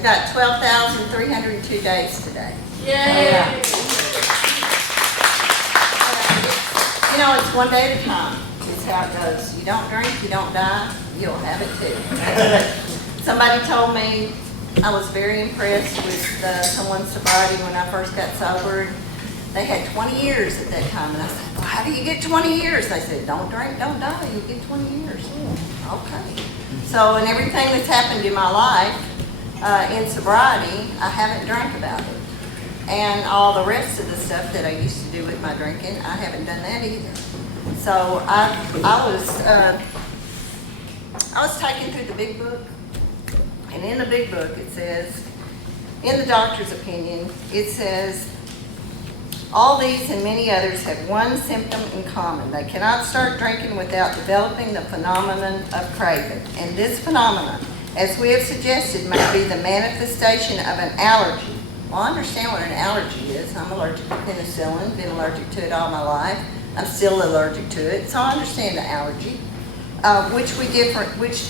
I got 12,302 days today. Yay! You know, it's one day at a time. It's how it goes. You don't drink, you don't die, you'll have it too. Somebody told me, I was very impressed with someone's sobriety when I first got sober. They had 20 years at that time, and I said, well, how do you get 20 years? They said, don't drink, don't die, you get 20 years. Okay. So, in everything that's happened in my life, in sobriety, I haven't drank about it. And all the rest of the stuff that I used to do with my drinking, I haven't done that either. So, I was taken through the big book, and in the big book it says, in the doctor's opinion, it says, all these and many others have one symptom in common. They cannot start drinking without developing the phenomenon of craving. And this phenomenon, as we have suggested, may be the manifestation of an allergy. Well, I understand what an allergy is. I'm allergic to penicillin, been allergic to it all my life. I'm still allergic to it, so I understand the allergy, which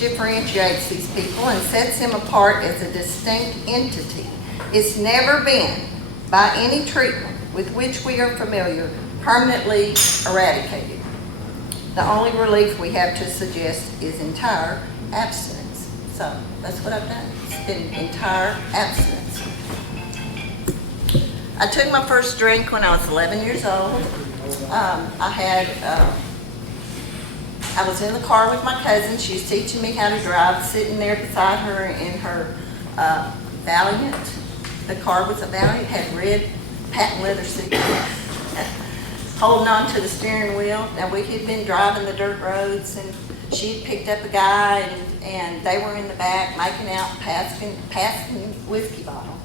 differentiates these people and sets them apart as a distinct entity. It's never been, by any treatment with which we are familiar, permanently eradicated. The only relief we have to suggest is entire abstinence. So that's what I've done. It's been entire abstinence. I took my first drink when I was 11 years old. I was in the car with my cousin. She was teaching me how to drive, sitting there beside her in her Valiant. The car was a Valiant, had red patent leather seat, holding on to the steering wheel. Now, we had been driving the dirt roads, and she had picked up a guy, and they were in the back making out, passing whiskey bottle.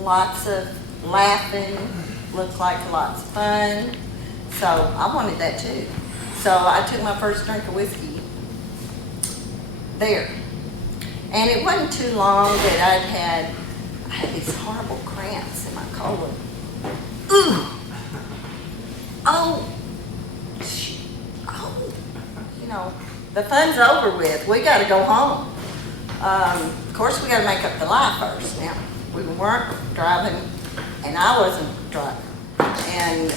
Lots of laughing, looked like lots of fun. So I wanted that too. So I took my first drink of whiskey there. And it wasn't too long that I had these horrible cramps in my colon. Ooh! Oh! You know, the fun's over with. We got to go home. Of course, we got to make up the lie first. Now, we weren't driving, and I wasn't driving. And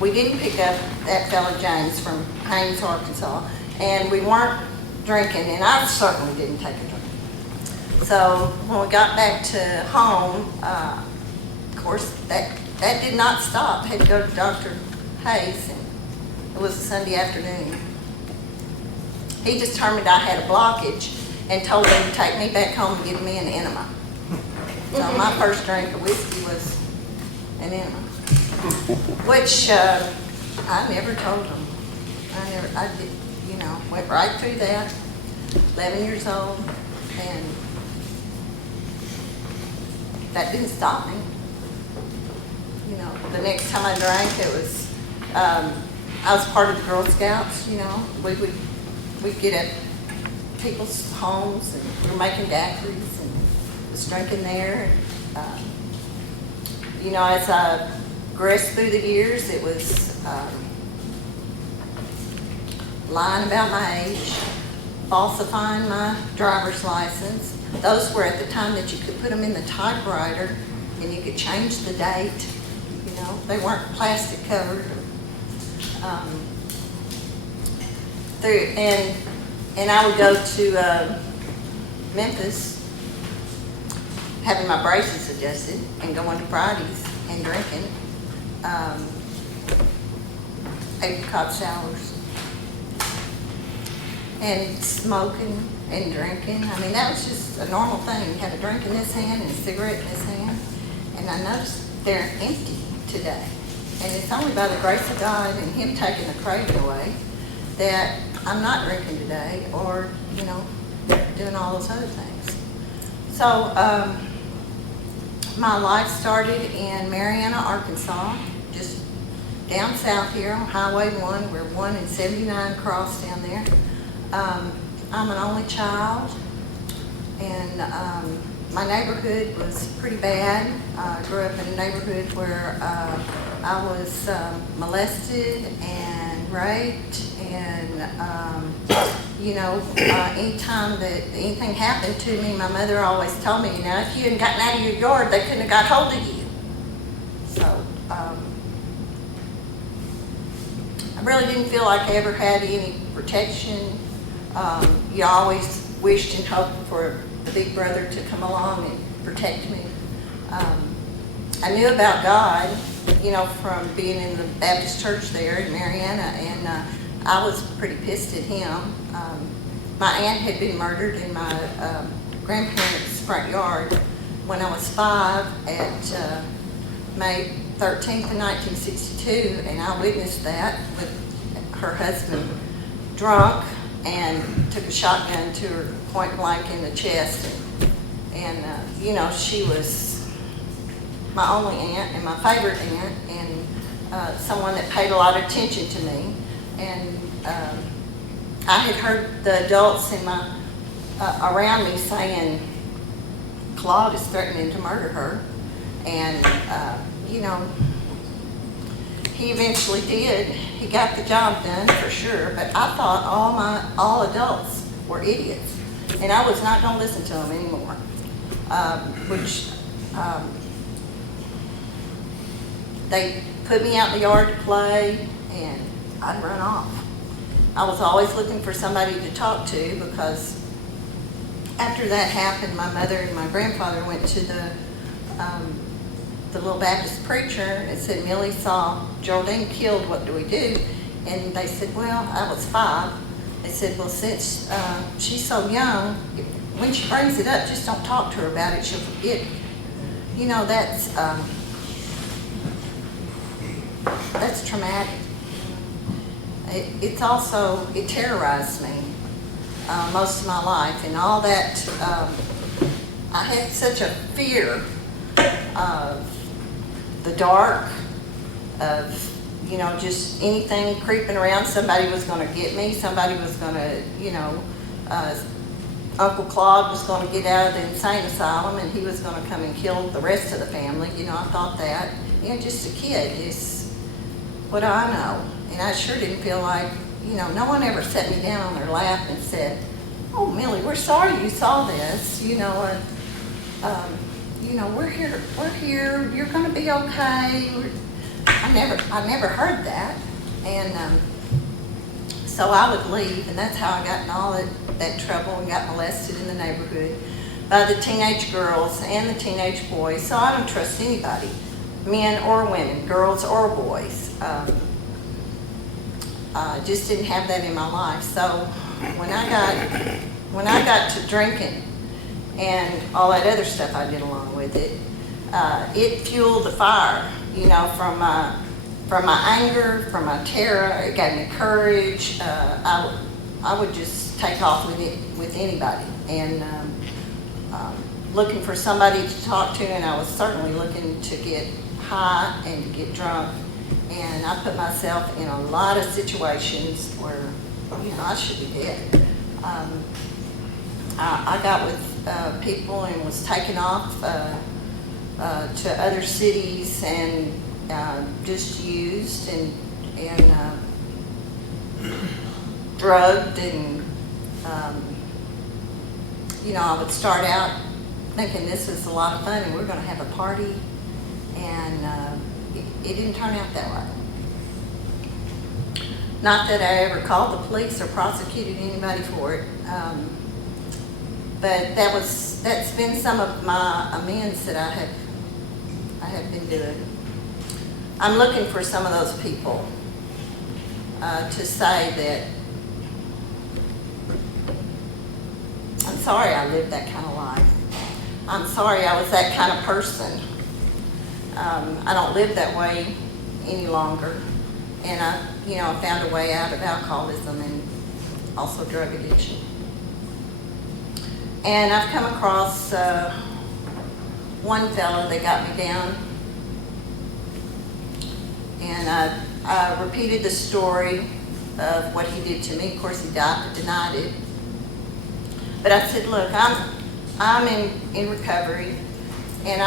we didn't pick up that fella James from Haynes, Arkansas. And we weren't drinking, and I certainly didn't take a drink. So when we got back to home, of course, that did not stop. I had to go to Dr. Hayes, and it was a Sunday afternoon. He determined I had a blockage and told me to take me back home and give me an enema. So my first drink of whiskey was an enema, which I never told him. I did, went right through that, 11 years old, and that didn't stop me. The next time I drank, it was, I was part of the Girl Scouts, we'd get at people's homes, and we were making daiquiris, and was drinking there. As I progressed through the years, it was lying about my age, falsifying my driver's license. Those were at the time that you could put them in the typewriter and you could change the date. They weren't plastic covered. And I would go to Memphis, having my braces adjusted and going to Fridays and drinking apricot sours and smoking and drinking. I mean, that was just a normal thing. You had a drink in this hand and a cigarette in this hand. And I noticed they're empty today. And it's only by the grace of God and Him taking the craving away that I'm not drinking today or, doing all those other things. So, my life started in Marianna, Arkansas, just down south here on Highway 1, where 1 and 79 cross down there. I'm an only child, and my neighborhood was pretty bad. I grew up in a neighborhood where I was molested and raped and Anytime that anything happened to me, my mother always told me, if you hadn't gotten out of your yard, they couldn't have got hold of you. So, I really didn't feel like I ever had any protection. You always wished and hoped for the big brother to come along and protect me. I knew about God, from being in the Baptist church there in Mariana, and I was pretty pissed at him. My aunt had been murdered in my grandparents' front yard when I was 5 at May 13th of 1962, and I witnessed that with her husband drunk and took a shotgun to her point blank in the chest. And she was my only aunt and my favorite aunt, and someone that paid a lot of attention to me. And I had heard the adults in my around me saying Claude is threatening to murder her, and he eventually did. He got the job done for sure, but I thought all adults were idiots, and I was not going to listen to them anymore. They put me out in the yard to play, and I'd run off. I was always looking for somebody to talk to, because after that happened, my mother and my grandfather went to the little Baptist preacher and said, Millie saw Geraldine killed, what do we do? And they said, well, I was 5. They said, well, since she's so young, when she brings it up, just don't talk to her about it, she'll forget it. That's traumatic. It terrorized me most of my life, and all that. I had such a fear of the dark, of just anything creeping around. Somebody was going to get me. Somebody was going to, Uncle Claude was going to get out of the insane asylum, and he was going to come and kill the rest of the family. I thought that. Just a kid. Just, what do I know? And I sure didn't feel like, no one ever sat me down on their lap and said, oh, Millie, we're sorry you saw this, we're here, you're going to be okay. I never heard that. And so I would leave, and that's how I got in all that trouble and got molested in the neighborhood by the teenage girls and the teenage boys. So I don't trust anybody, men or women, girls or boys. Just didn't have that in my life. So when I got to drinking and all that other stuff I did along with it, it fueled the fire, from my anger, from my terror. It gave me courage. I would just take off with anybody, and looking for somebody to talk to, and I was certainly looking to get high and to get drunk. And I put myself in a lot of situations where, I should be dead. I got with people and was taken off to other cities and just used and drugged, and I would start out thinking this is a lot of fun and we're going to have a party, and it didn't turn out that way. Not that I ever called the police or prosecuted anybody for it, but that's been some of my amends that I have been doing. I'm looking for some of those people to say that I'm sorry I lived that kind of life. I'm sorry I was that kind of person. I don't live that way any longer, and I found a way out of alcoholism and also drug addiction. And I've come across one fella that got me down, and I repeated the story of what he did to me. Of course, he denied it. But I said, look, I'm in recovery, and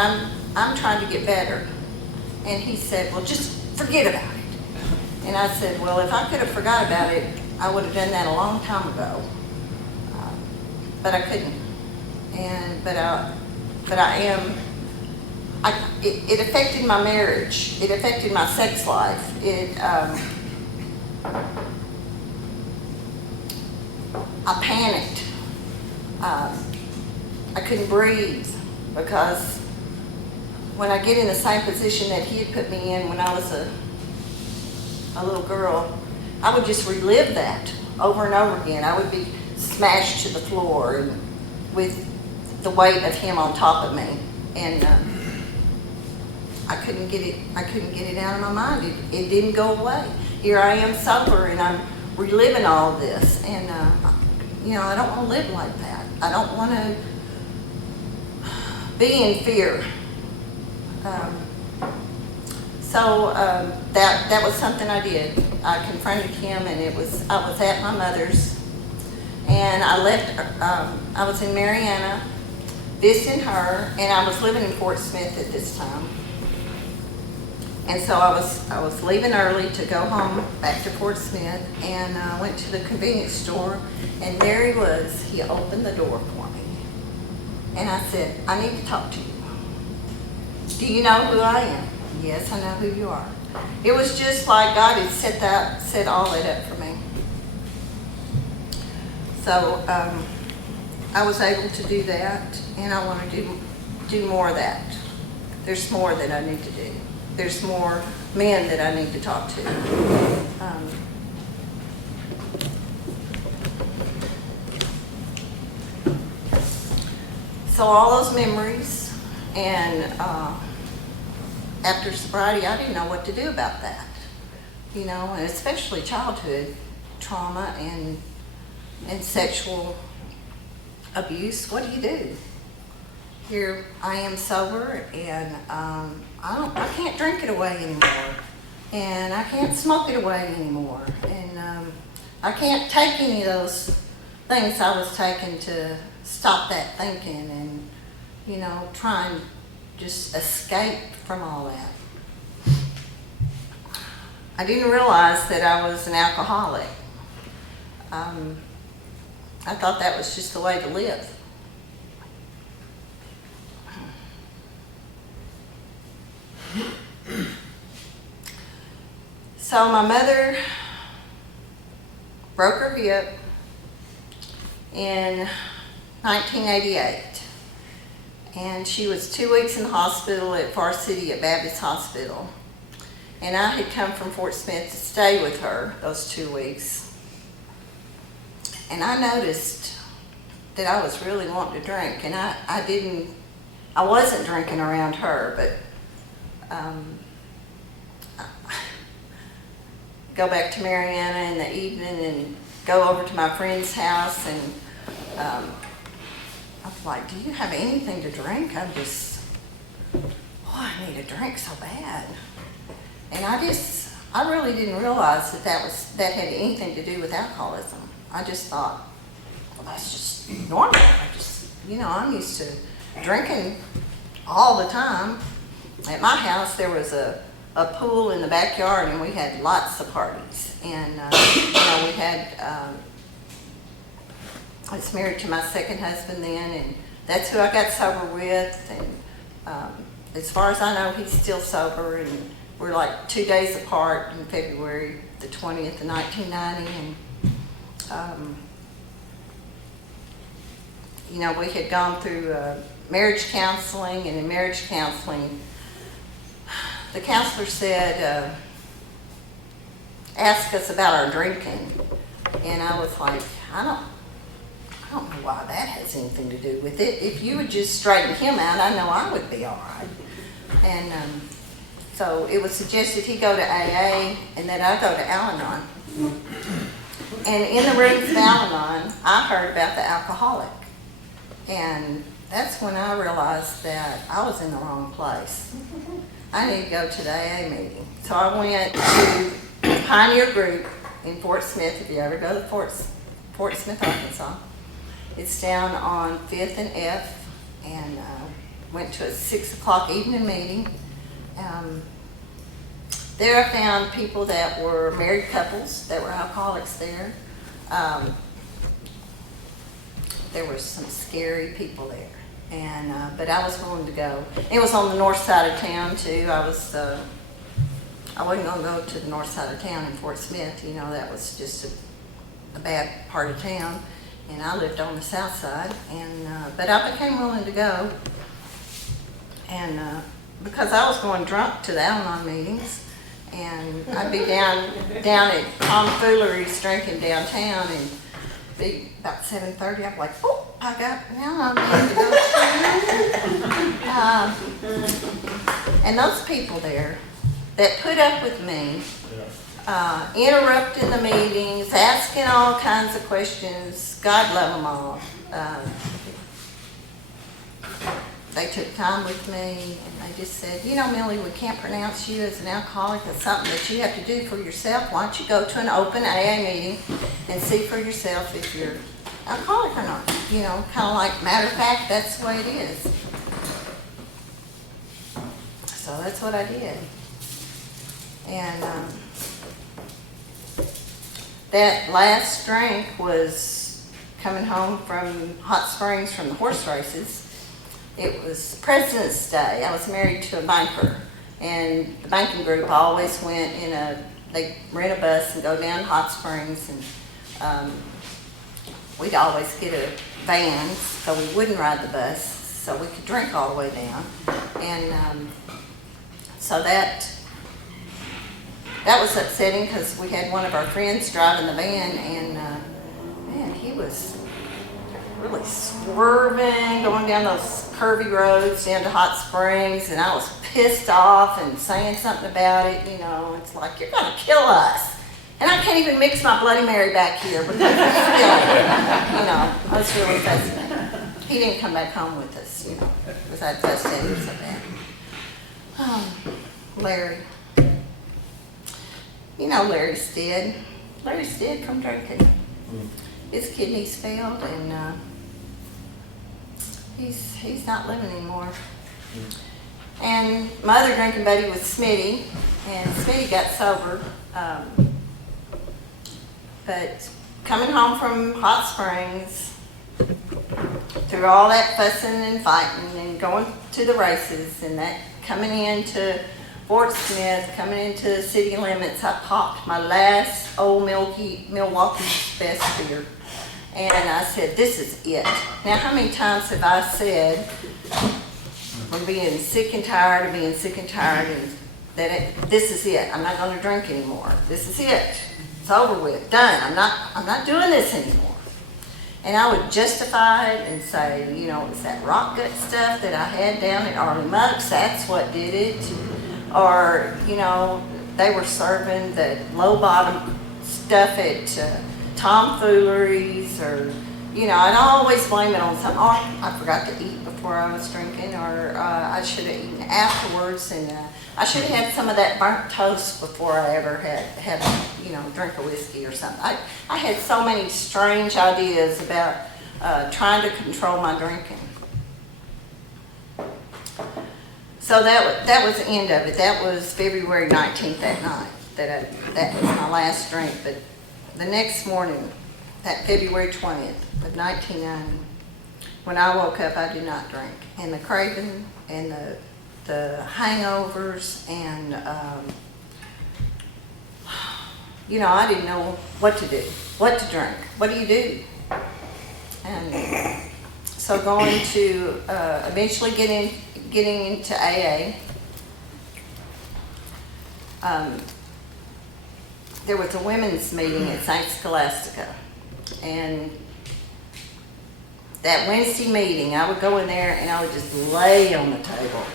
I'm trying to get better. And he said, well, just forget about it. And I said, well, if I could have forgot about it, I would have done that a long time ago. but I couldn't. But I am. It affected my marriage. It affected my sex life. I panicked. I couldn't breathe because when I get in the same position that he had put me in when I was a little girl, I would just relive that over and over again. I would be smashed to the floor and with the weight of him on top of me, and I couldn't get it out of my mind. It didn't go away. Here I am sober, and I'm reliving all of this, and I don't want to live like that. I don't want to be in fear. So that was something I did. I confronted him, and I was at my mother's, and I left. I was in Mariana, visiting her, and I was living in Fort Smith at this time. And so I was leaving early to go home back to Fort Smith, and I went to the convenience store, and there he was. He opened the door for me, and I said, "I need to talk to you. Do you know who I am?" "Yes, I know who you are." It was just like God had set all that up for me. So I was able to do that, and I want to do more of that. There's more that I need to do. There's more men that I need to talk to. So all those memories, and after sobriety, I didn't know what to do about that. And especially childhood trauma and sexual abuse. What do you do? Here I am sober, and I can't drink it away anymore, and I can't smoke it away anymore, and I can't take any of those things I was taking to stop that thinking and try and just escape from all that. I didn't realize that I was an alcoholic. I thought that was just the way to live. So my mother broke her hip in 1988, and she was 2 weeks in the hospital at Far City at Baptist Hospital, and I had come from Fort Smith to stay with her those 2 weeks, and I noticed that I was really wanting to drink, and I wasn't drinking around her, but go back to Mariana in the evening and go over to my friend's house, and I was like, "Do you have anything to drink? I need a drink so bad." And I really didn't realize that had anything to do with alcoholism. I just thought, well, that's just normal. I'm used to drinking all the time. At my house, there was a pool in the backyard, and we had lots of parties. And, we had, I was married to my second husband then, and that's who I got sober with. And as far as I know, he's still sober, and we're like 2 days apart in February the 20th of 1990. And, we had gone through marriage counseling, and in marriage counseling, the counselor said, ask us about our drinking. And I was like, I don't know why that has anything to do with it. If you would just straighten him out, I know I would be all right. And so it was suggested he go to AA and that I go to Al-Anon. And in the rooms of Al-Anon, I heard about the alcoholic. And that's when I realized that I was in the wrong place. I need to go to the AA meeting. So I went to Pioneer Group in Fort Smith, if you ever go to Fort Smith, Arkansas. It's down on 5th and F, and went to a 6 o'clock evening meeting. There I found people that were married couples that were alcoholics there. there were some scary people there. And, but I was willing to go. It was on the north side of town too. I wasn't gonna go to the north side of town in Fort Smith, you know, that was just a bad part of town. And I lived on the south side, and, but I became willing to go. And, because I was going drunk to the Al-Anon meetings, and I'd be down at tomfooleries drinking downtown, and be about 7:30, I'd be like, oh, I got an Al-Anon meeting to go to. And those people there that put up with me, interrupting the meetings, asking all kinds of questions, God love them all. They took time with me, and they just said, you know, Millie, we can't pronounce you as an alcoholic. It's something that you have to do for yourself. Why don't you go to an open AA meeting and see for yourself if you're alcoholic or not? You know, kind of like, matter of fact, that's the way it is. So that's what I did. And that last drink was coming home from Hot Springs from the horse races. It was President's Day. I was married to a banker, and the banking group always went they'd rent a bus and go down to Hot Springs, and we'd always get a van so we wouldn't ride the bus, so we could drink all the way down. And so that was upsetting, because we had one of our friends driving the van, and man, he was really swerving, going down those curvy roads down to Hot Springs, and I was pissed off and saying something about it, you know. It's like, you're gonna kill us. And I can't even mix my Bloody Mary back here because it's spilling. You know, I was really fascinated. He didn't come back home with us, you know, because I'd fussed at him so bad. Larry. You know Larry's dead. Larry's dead from drinking. His kidneys failed, and he's not living anymore. And my other drinking buddy was Smitty, and Smitty got sober. But coming home from Hot Springs, through all that fussing and fighting and going to the races, and that coming into Fort Smith, coming into the city limits, I popped my last old Milwaukee's best beer. And I said, this is it. Now, how many times have I said, from being sick and tired of being sick and tired, and this is it. I'm not going to drink anymore. This is it. It's over with. Done. I'm not doing this anymore. And I would justify it and say, you know, it's that rock gut stuff that I had down at Arlie Muck's. That's what did it. Or, you know, they were serving the low bottom stuff at tomfooleries, or, you know, I'd always blame it on something. Or I forgot to eat before I was drinking, or I should have eaten afterwards, and I should have had some of that burnt toast before I ever had you know, drink of whiskey or something. I had so many strange ideas about trying to control my drinking. So that was the end of it. That was February 19th that night. That was my last drink. But the next morning, that February 20th of 1990, when I woke up, I did not drink. And the craving and the hangovers, and you know, I didn't know what to do, what to drink. What do you do? And so going to eventually getting into AA. There was a women's meeting at St. Scholastica, and that Wednesday meeting, I would go in there and I would just lay on the table.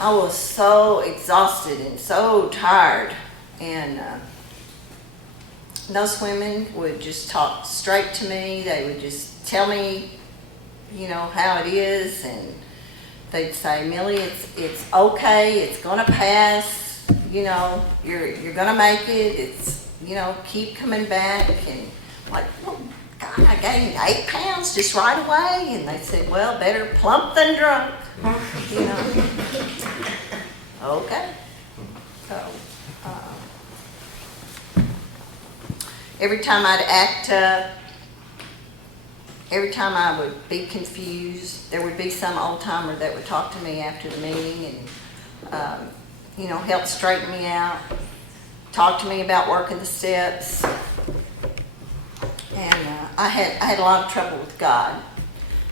I was so exhausted and so tired, and those women would just talk straight to me. They would just tell me, you know, how it is, and they'd say, Millie, it's okay, it's gonna pass, you know, you're gonna make it, it's, you know, keep coming back. And like, oh, God, I gained 8 pounds just right away. And they said, well, better plump than drunk, you know. Okay. So, every time I'd act up, every time I would be confused, there would be some old timer that would talk to me after the meeting and, help straighten me out, talk to me about working the steps. And I had a lot of trouble with God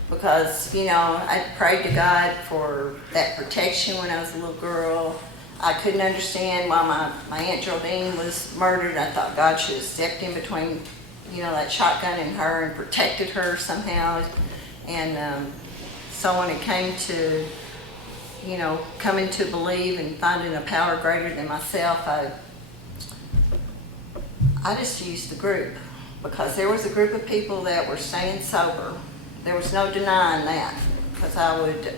because, I prayed to God for that protection when I was a little girl. I couldn't understand why my Aunt Geraldine was murdered. I thought God should have stepped in between, that shotgun and her and protected her somehow. And so when it came to, coming to believe and finding a power greater than myself, I just used the group because there was a group of people that were staying sober. There was no denying that because I would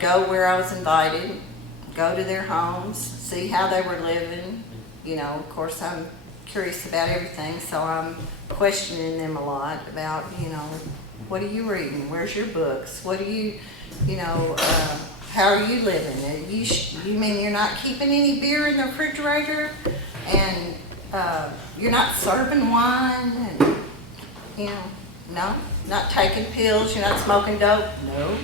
go where I was invited, go to their homes, see how they were living. Of course, I'm curious about everything, so I'm questioning them a lot about, what are you reading? Where's your books? What do you, how are you living? You mean you're not keeping any beer in the refrigerator? And you're not serving wine? And, no. Not taking pills? You're not smoking dope? No.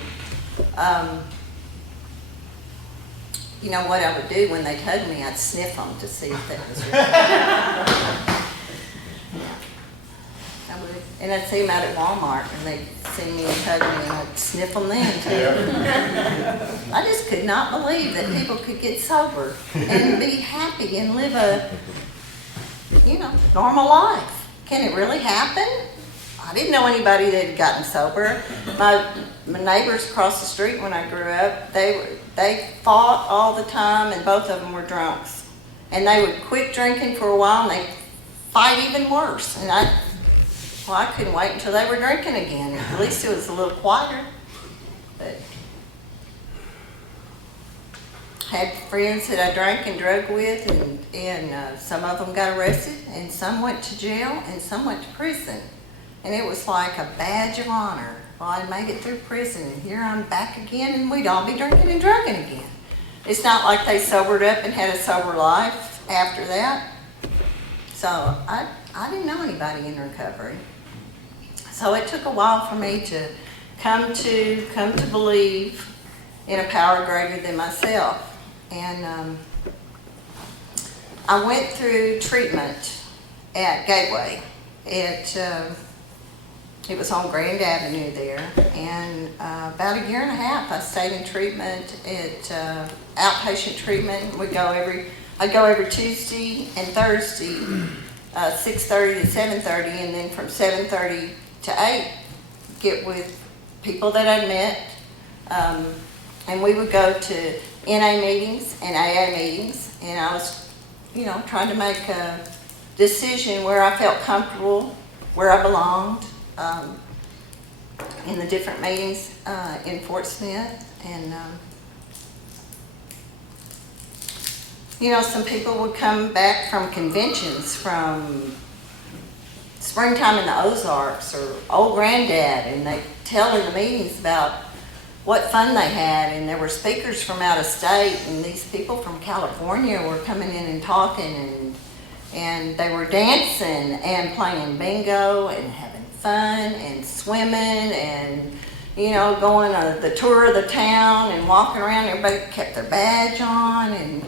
What I would do when they hugged me, I'd sniff them to see if that was real. Yeah, I would. And I'd see them out at Walmart, and they'd see me and hug me, and I'd sniff them then too. I just could not believe that people could get sober and be happy and live a, normal life. Can it really happen? I didn't know anybody that had gotten sober. My neighbors across the street when I grew up, they fought all the time, and both of them were drunks. And they would quit drinking for a while, and they'd fight even worse. And I couldn't wait until they were drinking again. At least it was a little quieter. But had friends that I drank and drug with, and some of them got arrested, and some went to jail, and some went to prison. And it was like a badge of honor. Well, I made it through prison, and here I'm back again, and we'd all be drinking and drugging again. It's not like they sobered up and had a sober life after that. So I didn't know anybody in recovery. So it took a while for me to come to believe in a power greater than myself. And I went through treatment at Gateway. It was on Grand Avenue there, and about a year and a half I stayed in treatment at outpatient treatment. I'd go every Tuesday and Thursday, 6:30 to 7:30, and then from 7:30 to 8, get with people that I'd met, and we would go to NA meetings and AA meetings, and I was, trying to make a decision where I felt comfortable, where I belonged. In the different meetings in Fort Smith, and some people would come back from conventions from springtime in the Ozarks or old granddad, and they tell in the meetings about what fun they had, and there were speakers from out of state, and these people from California were coming in and talking, and they were dancing and playing bingo and having fun and swimming and going on the tour of the town and walking around. Everybody kept their badge on, and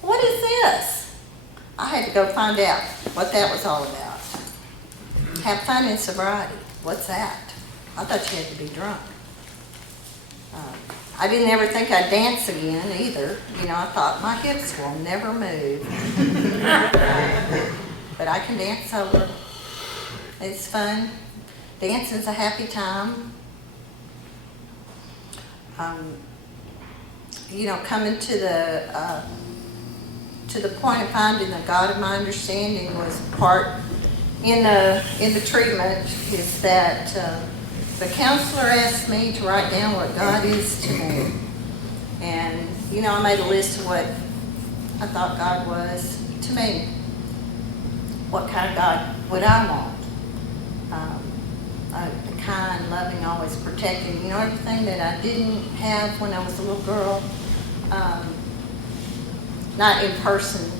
what is this? I had to go find out what that was all about. Have fun in sobriety. What's that? I thought you had to be drunk. I didn't ever think I'd dance again either. I thought my hips will never move. But I can dance sober. It's fun. Dancing's a happy time. Coming to the point of finding the God of my understanding was part in the treatment is that the counselor asked me to write down what God is to me. And, I made a list of what I thought God was to me. What kind of God would I want? A kind, loving, always protecting, everything that I didn't have when I was a little girl. Not in person,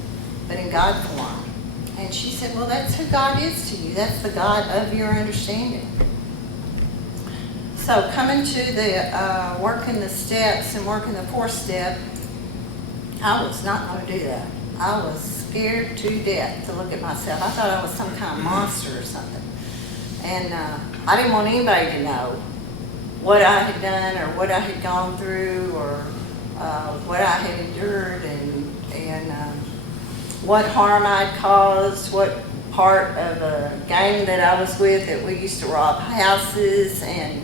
but in God form. And she said, well, that's who God is to you. That's the God of your understanding. So coming to the working the steps and working the 4th step, I was not going to do that. I was scared to death to look at myself. I thought I was some kind of monster or something. And I didn't want anybody to know what I had done or what I had gone through or what I had endured and what harm I'd caused, what part of a gang that I was with that we used to rob houses, and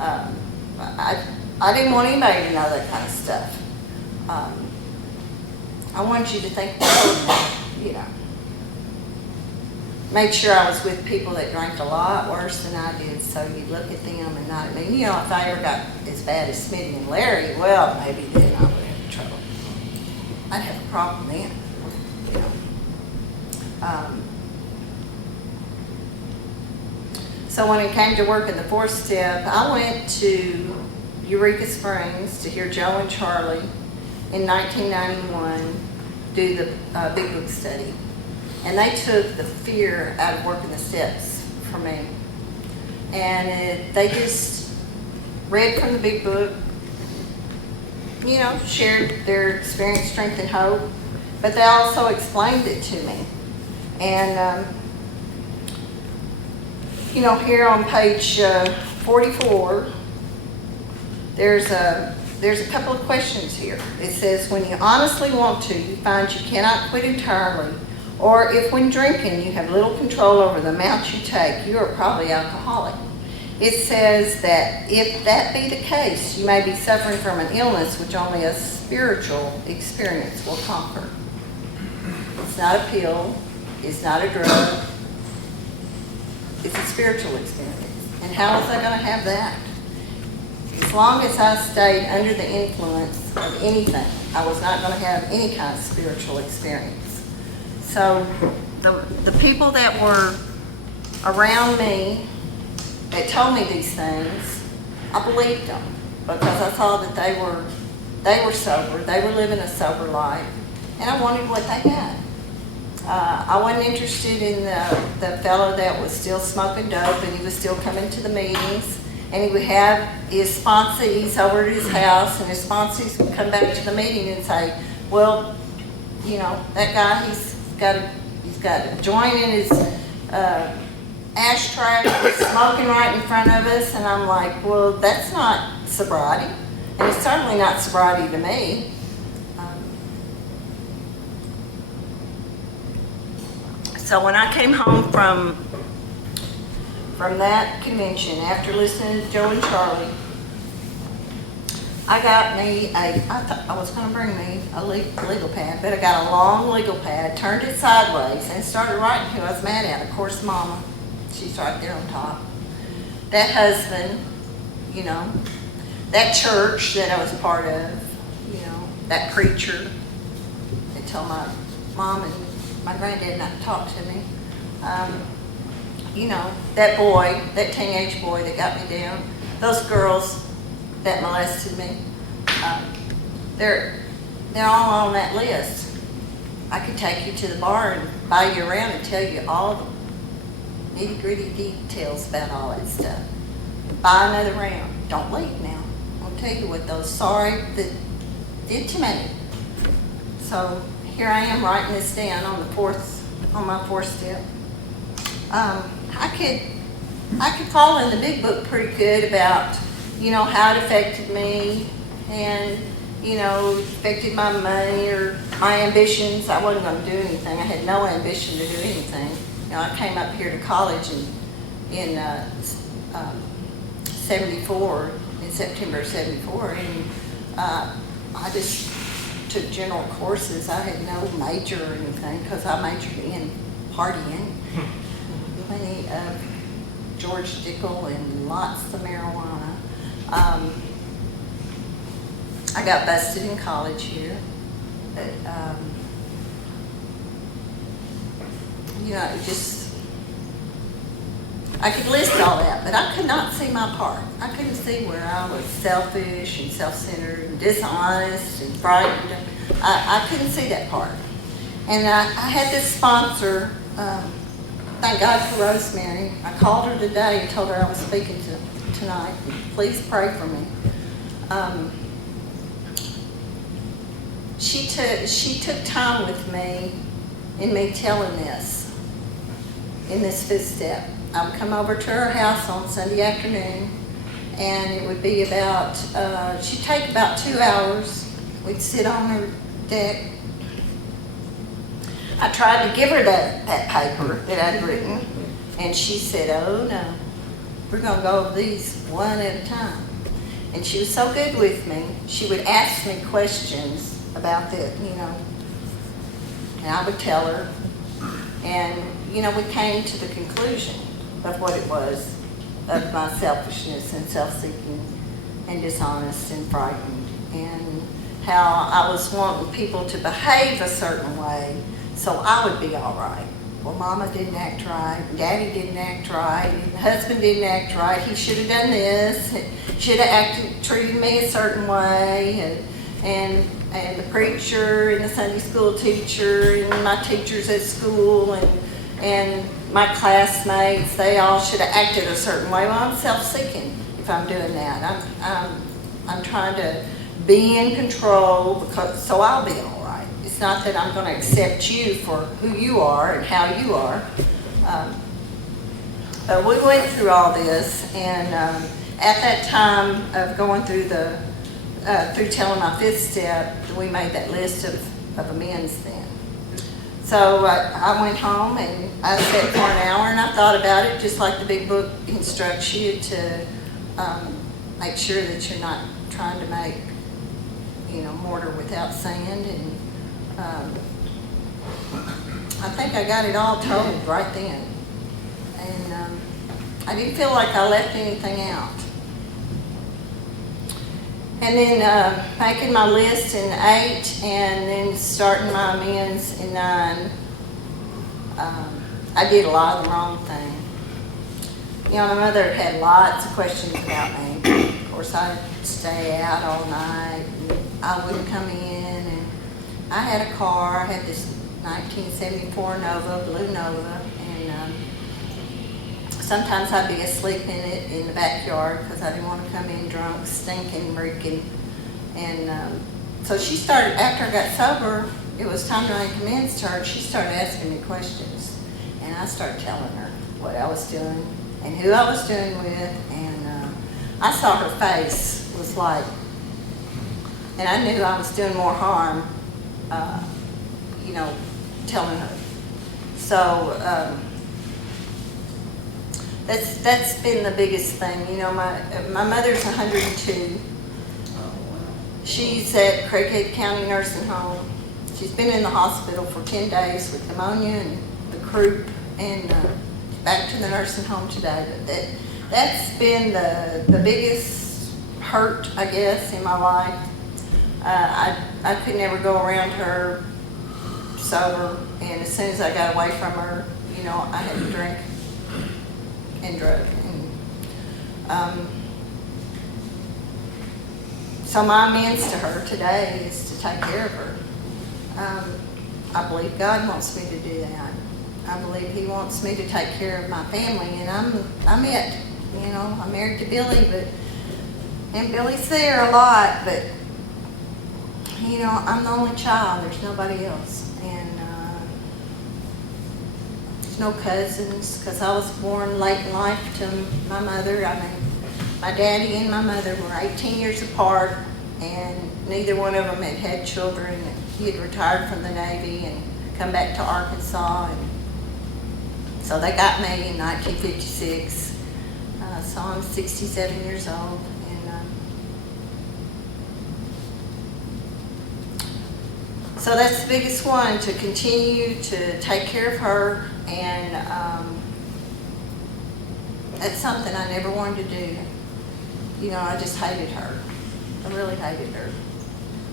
I didn't want anybody to know that kind of stuff. I wanted you to think, made sure I was with people that drank a lot worse than I did, so you'd look at them and not at me. If I ever got as bad as Smitty and Larry, well, maybe then I would have trouble. I'd have a problem then. So when it came to working the 4th step, I went to Eureka Springs to hear Joe and Charlie in 1991 do the Big Book study. And they took the fear out of working the steps for me. And they just read from the Big Book, shared their experience, strength, and hope. But they also explained it to me. And, here on page 44, there's a couple of questions here. It says, when you honestly want to, you find you cannot quit entirely, or if when drinking you have little control over the amount you take, you are probably alcoholic. It says that if that be the case, you may be suffering from an illness which only a spiritual experience will conquer. It's not a pill. It's not a drug. It's a spiritual experience. And how was I going to have that? As long as I stayed under the influence of anything, I was not going to have any kind of spiritual experience. So the people that were around me that told me these things, I believed them because I saw that they were sober, they were living a sober life, and I wanted what they had. I wasn't interested in the fellow that was still smoking dope and he was still coming to the meetings, and he would have his sponsees over at his house, and his sponsees would come back to the meeting and say, well, that guy, he's got a joint in his ashtray, he's smoking right in front of us, and I'm like, well, that's not sobriety, and it's certainly not sobriety to me. So when I came home from that convention, after listening to Joe and Charlie, I got me I thought I was going to bring me a legal pad, but I got a long legal pad, turned it sideways, and started writing who I was mad at. Of course, Mama, she's right there on top. That husband, that church that I was part of, that preacher that told my mom and my granddad not to talk to me. That boy, that teenage boy that got me down, those girls that molested me, they're all on that list. I could take you to the bar and buy you around and tell you all the nitty-gritty details about all that stuff. Buy another round. Don't leave now. I'll tell you what those sorry that did to me. So here I am writing this down on my 4th step. I could fall in the Big Book pretty good about, how it affected me and, affected my money or my ambitions. I wasn't going to do anything. I had no ambition to do anything. I came up here to college in 74, in September of 74, and I just took general courses. I had no major or anything because I majored in partying, plenty of George Dickel and lots of marijuana. I got busted in college here. But, I could list all that, but I could not see my part. I couldn't see where I was selfish and self-centered and dishonest and frightened. I couldn't see that part. And I had this sponsor thank God for Rosemary. I called her today and told her I was speaking tonight. Please pray for me. She took time with me in me telling this, in this fifth step. I would come over to her house on Sunday afternoon, and it would be about, she'd take about 2 hours. We'd sit on her deck. I tried to give her that paper that I'd written, and she said, oh no, we're gonna go over these one at a time. And she was so good with me, she would ask me questions about that, and I would tell her. And, we came to the conclusion of what it was, of my selfishness and self-seeking and dishonest and frightened, and how I was wanting people to behave a certain way so I would be all right. Well, Mama didn't act right, Daddy didn't act right, husband didn't act right, he should have done this, should have treated me a certain way, and the preacher and the Sunday school teacher and my teachers at school and my classmates, they all should have acted a certain way. Well, I'm self-seeking if I'm doing that. I'm trying to be in control so I'll be all right. It's not that I'm going to accept you for who you are and how you are. But we went through all this, and at that time of going through through telling my fifth step, we made that list of amends then. So I went home and I sat for an hour and I thought about it, just like the big book instructs you to make sure that you're not trying to make, mortar without sand. And I think I got it all told right then. And I didn't feel like I left anything out. And then making my list in 8 and then starting my amends in 9, I did a lot of the wrong thing. My mother had lots of questions about me. Of course, I'd stay out all night, and I wouldn't come in. And I had a car. I had this 1974 Nova, blue Nova, and sometimes I'd be asleep in it in the backyard because I didn't want to come in drunk, stinking, reeking. And so she started, after I got sober, it was time to make amends to her. She started asking me questions. And I started telling her what I was doing and who I was doing with. And I saw her face was like, and I knew I was doing more harm, telling her. So, that's been the biggest thing. My mother's 102. She's at Craighead County Nursing Home. She's been in the hospital for 10 days with pneumonia and the croup, and back to the nursing home today. But that's been the biggest hurt, I guess, in my life. I could never go around her sober, and as soon as I got away from her, I had to drink and drug. And, so my amends to her today is to take care of her. I believe God wants me to do that. I believe He wants me to take care of my family, and I'm it. I'm married to Billy, and Billy's there a lot, but I'm the only child. There's nobody else, and there's no cousins because I was born late in life to my mother. My daddy and my mother were 18 years apart, and neither one of them had had children. He had retired from the Navy and come back to Arkansas, and so they got me in 1956. So I'm 67 years old, and so that's the biggest one, to continue to take care of her, and that's something I never wanted to do. I just hated her. I really hated her.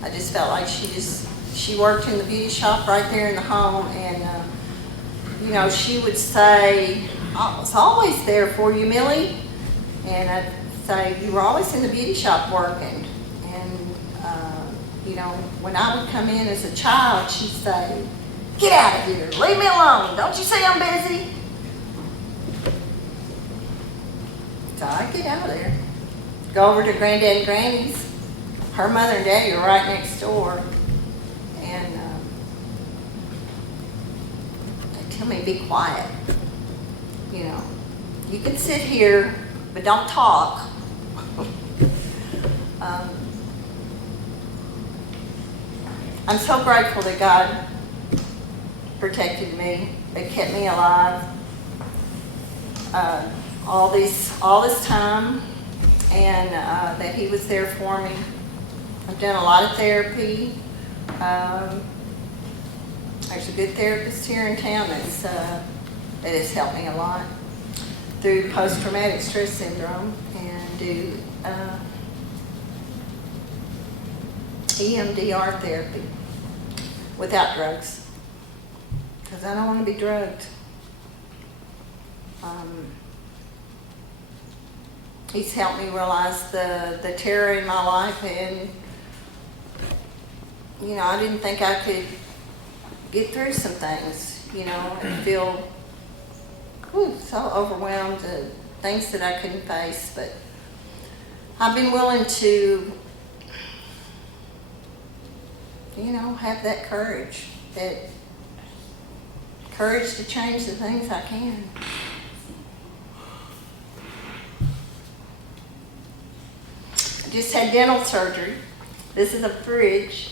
I just felt like she worked in the beauty shop right there in the home, and she would say, I was always there for you, Millie. And I'd say, you were always in the beauty shop working. And when I would come in as a child, she'd say, Get out of here. Leave me alone. Don't you see I'm busy? So I get out of there. Go over to Granddad and Granny's. Her mother and daddy are right next door. And they tell me, be quiet. You know, you can sit here, but don't talk. I'm so grateful that God protected me, that kept me alive all this time, and that He was there for me. I've done a lot of therapy. There's a good therapist here in town that has helped me a lot through post-traumatic stress syndrome, and do EMDR therapy without drugs, because I don't want to be drugged. He's helped me realize the terror in my life, and you know, I didn't think I could get through some things, you know, and feel so overwhelmed at things that I couldn't face. But I've been willing to, you know, have that courage to change the things I can. I just had dental surgery. This is a fridge,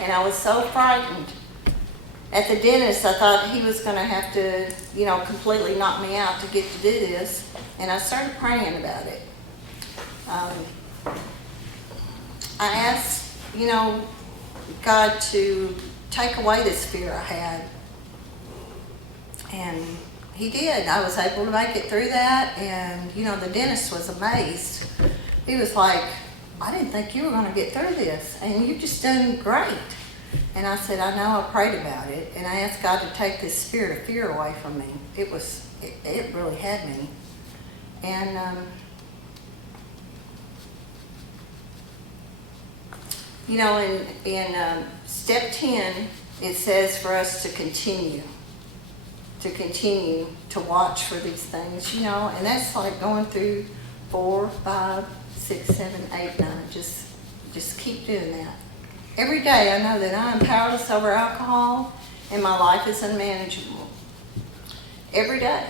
and I was so frightened. At the dentist, I thought he was going to have to, you know, completely knock me out to get to do this, and I started praying about it. I asked, you know, God to take away this fear I had, and He did. I was able to make it through that, and you know, the dentist was amazed. He was like, I didn't think you were going to get through this, and you've just done great. And I said, I know, I prayed about it, and I asked God to take this spirit of fear away from me. It really had me. And you know, in step 10, it says for us to continue to watch for these things, you know, and that's like going through 4, 5, 6, 7, 8, 9. Just keep doing that. Every day I know that I am powerless over alcohol and my life is unmanageable. Every day.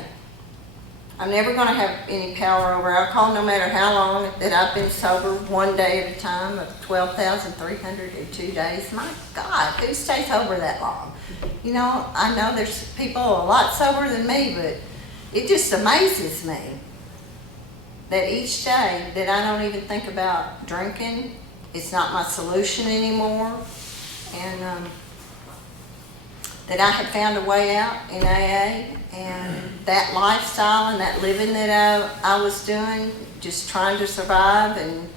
I'm never going to have any power over alcohol, no matter how long that I've been sober, one day at a time of 12,302 days. My God, who stays sober that long? You know, I know there's people a lot sober than me, but it just amazes me that each day that I don't even think about drinking. It's not my solution anymore, and that I had found a way out in AA, and that lifestyle and that living that I was doing, just trying to survive and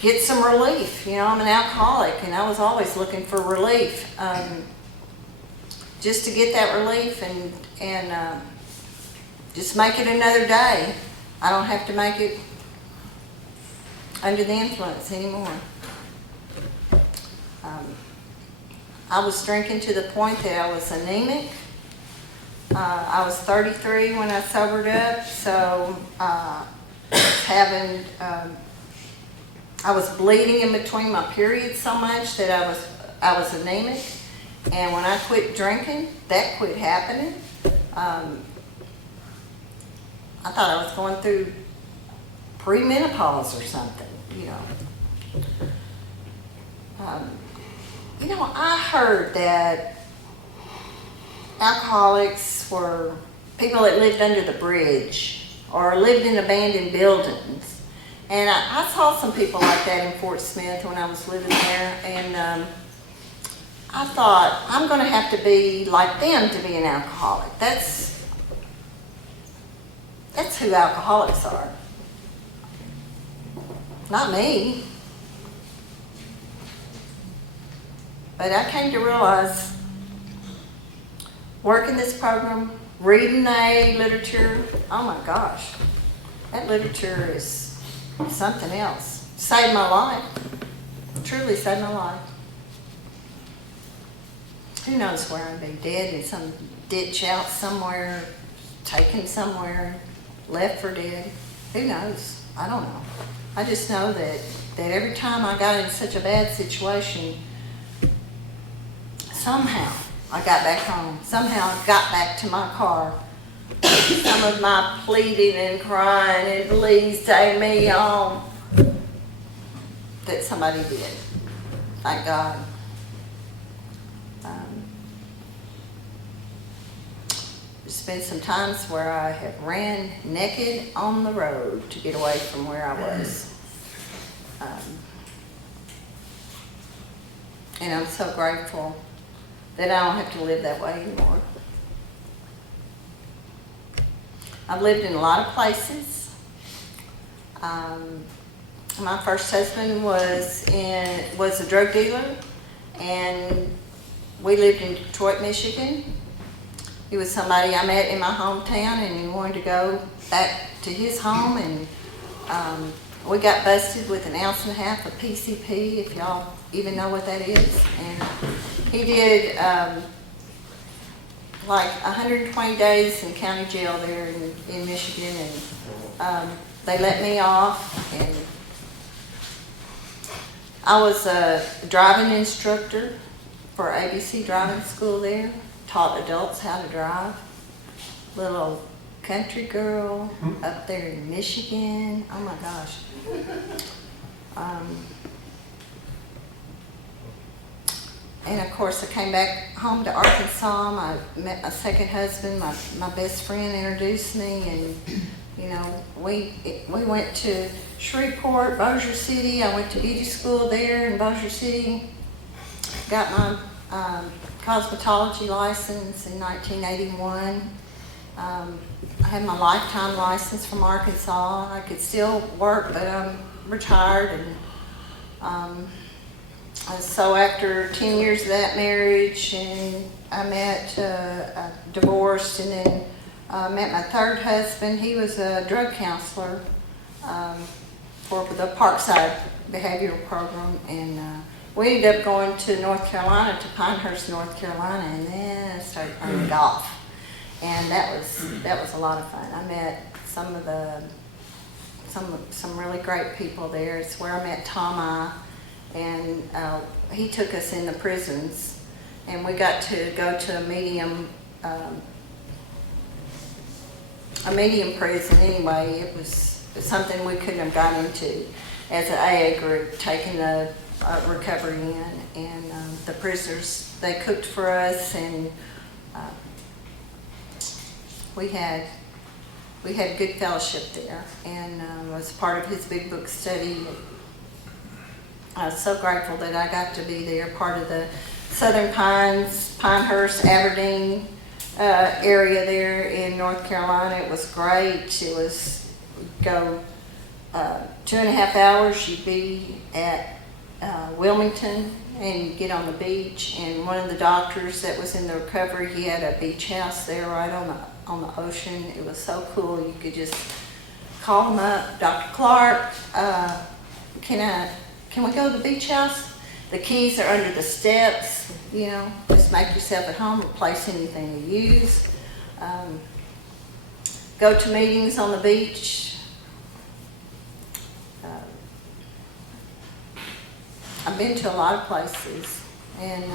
get some relief. You know, I'm an alcoholic, and I was always looking for relief, just to get that relief and just make it another day. I don't have to make it under the influence anymore. I was drinking to the point that I was anemic. I was 33 when I sobered up, so I was bleeding in between my periods so much that I was anemic. And when I quit drinking, that quit happening. I thought I was going through premenopause or something, you know. You know, I heard that alcoholics were people that lived under the bridge or lived in abandoned buildings. And I saw some people like that in Fort Smith when I was living there, and I thought, I'm going to have to be like them to be an alcoholic. That's who alcoholics are. Not me. But I came to realize, working this program, reading the AA literature, oh my gosh, that literature is something else. Saved my life. Truly saved my life. who knows where I'd be, dead in some ditch out somewhere, taken somewhere, left for dead. Who knows? I don't know. I just know that every time I got in such a bad situation, somehow I got back home. Somehow I got back to my car. Some of my pleading and crying and please take me home, that somebody did. Thank God. There's been some times where I have ran naked on the road to get away from where I was. And I'm so grateful that I don't have to live that way anymore. I've lived in a lot of places. My first husband was a drug dealer, and we lived in Detroit, Michigan. He was somebody I met in my hometown, and he wanted to go back to his home, and we got busted with 1.5 ounces of PCP, if y'all even know what that is. And he did like 120 days in county jail there in Michigan, and they let me off, and I was a driving instructor for ABC driving school there, taught adults how to drive. Little country girl up there in Michigan, oh my gosh. And of course I came back home to Arkansas. I met my second husband, my best friend introduced me, and you know, we went to Shreveport, Bossier City. I went to beauty school there in Bossier City. Got my cosmetology license in 1981. I had my lifetime license from Arkansas. I could still work, but I'm retired. And so after 10 years of that marriage, and I divorced, and then met my third husband. He was a drug counselor for the Parkside Behavioral Program, and we ended up going to North Carolina, to Pinehurst, North Carolina, and then I started playing golf, and that was a lot of fun. I met some really great people there. It's where I met Tom and he took us in the prisons, and we got to go to a medium prison anyway. It was something we couldn't have got into as an AA group, taking the recovery in, and the prisoners, they cooked for us, and we had good fellowship there, and was part of his big book study. I was so grateful that I got to be there, part of the Southern Pines, Pinehurst, Aberdeen area there in North Carolina. It was great. It was go 2.5 hours, you'd be at Wilmington, and you'd get on the beach, and one of the doctors that was in the recovery, he had a beach house there right on the ocean. It was so cool. You could just call him up, Dr. Clark, can we go to the beach house? The keys are under the steps, you know, just make yourself at home, replace anything you use. Go to meetings on the beach. I've been to a lot of places, and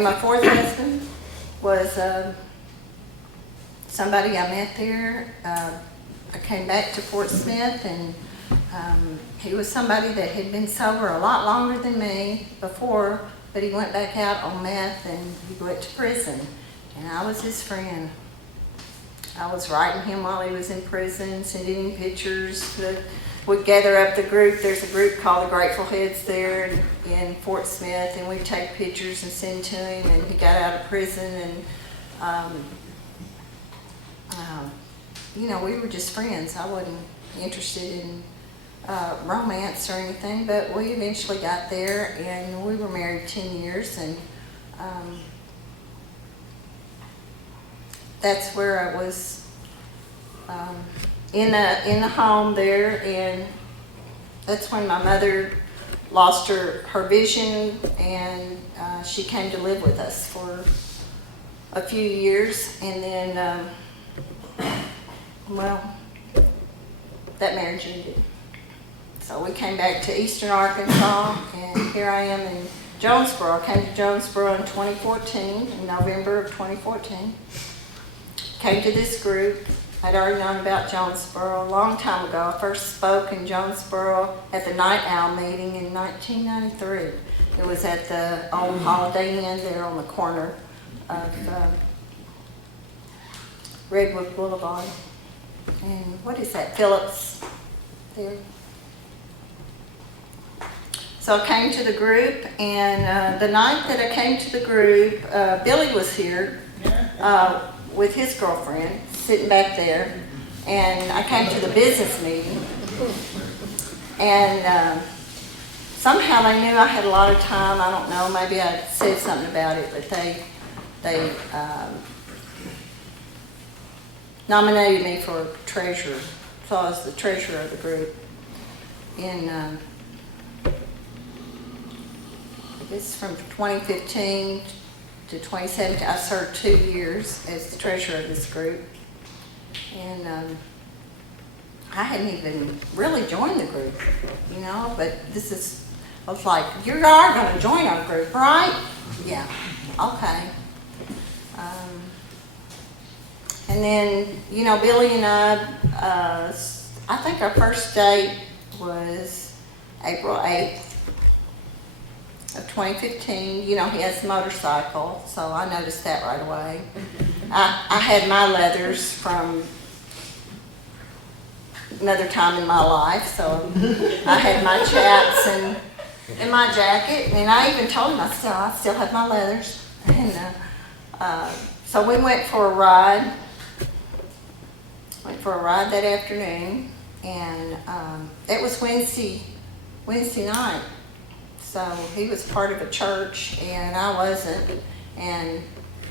my fourth husband was somebody I met there. I came back to Fort Smith, and he was somebody that had been sober a lot longer than me before, but he went back out on meth, and he went to prison, and I was his friend. I was writing him while he was in prison, sending him pictures. We'd gather up the group. There's a group called the Grateful Heads there in Fort Smith, and we'd take pictures and send to him, and he got out of prison, and you know, we were just friends. I wasn't interested in romance or anything, but we eventually got there, and we were married 10 years, and that's where I was in the home there, and that's when my mother lost her vision, and she came to live with us for a few years, and then, well, that marriage ended. So we came back to Eastern Arkansas, and here I am in Jonesboro. I came to Jonesboro in 2014, in November of 2014. Came to this group. I'd already known about Jonesboro a long time ago. I first spoke in Jonesboro at the Night Owl meeting in 1993. It was at the old Holiday Inn there on the corner of Redwood Boulevard. And what is that, Phillips there? So I came to the group, and the night that I came to the group, Billy was here with his girlfriend, sitting back there, and I came to the business meeting, and somehow they knew I had a lot of time. I don't know, maybe I said something about it, but they nominated me for treasurer, so I was the treasurer of the group. In I guess from 2015 to 2017, I served 2 years as the treasurer of this group. And I hadn't even really joined the group, you know, but I was like, you are going to join our group, right? Yeah, okay. And then, you know, Billy and I think our first date was April 8th. Of 2015, you know, he has a motorcycle, so I noticed that right away. I had my leathers from another time in my life, so I had my chaps and my jacket, and I even told him I still have my leathers. And so we went for a ride. That afternoon, and it was Wednesday night. So he was part of a church, and I wasn't. And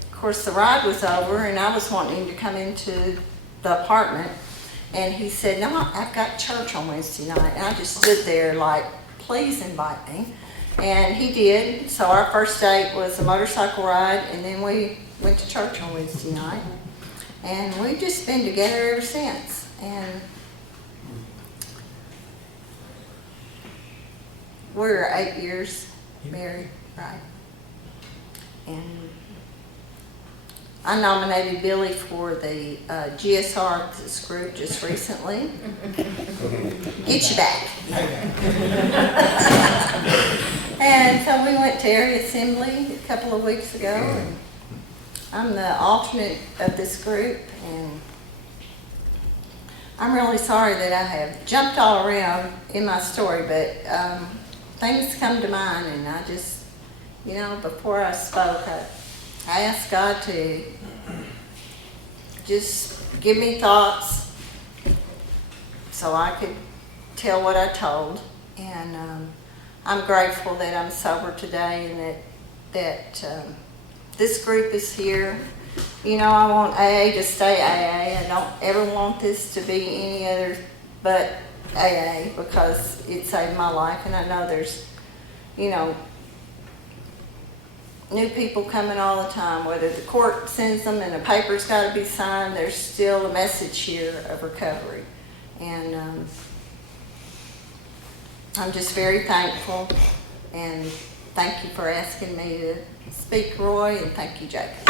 of course, the ride was over, and I was wanting him to come into the apartment. And he said, "No, I've got church on Wednesday night." And I just stood there like, "Please invite me." And he did. So our first date was a motorcycle ride, and then we went to church on Wednesday night. And we've just been together ever since. And we're 8 years married, right? And I nominated Billy for the GSR of this group just recently. Get you back. And so we went to area assembly a couple of weeks ago. And I'm the alternate of this group, and I'm really sorry that I have jumped all around in my story, but things come to mind, and I just, you know, before I spoke, I asked God to just give me thoughts so I could tell what I told. And I'm grateful that I'm sober today, and that this group is here. You know, I want AA to stay AA. I don't ever want this to be any other but AA, because it saved my life. And I know there's, you know, new people coming all the time. Whether the court sends them and a paper's got to be signed, there's still a message here of recovery. And I'm just very thankful, and thank you for asking me to speak, Roy, and thank you, Jacob.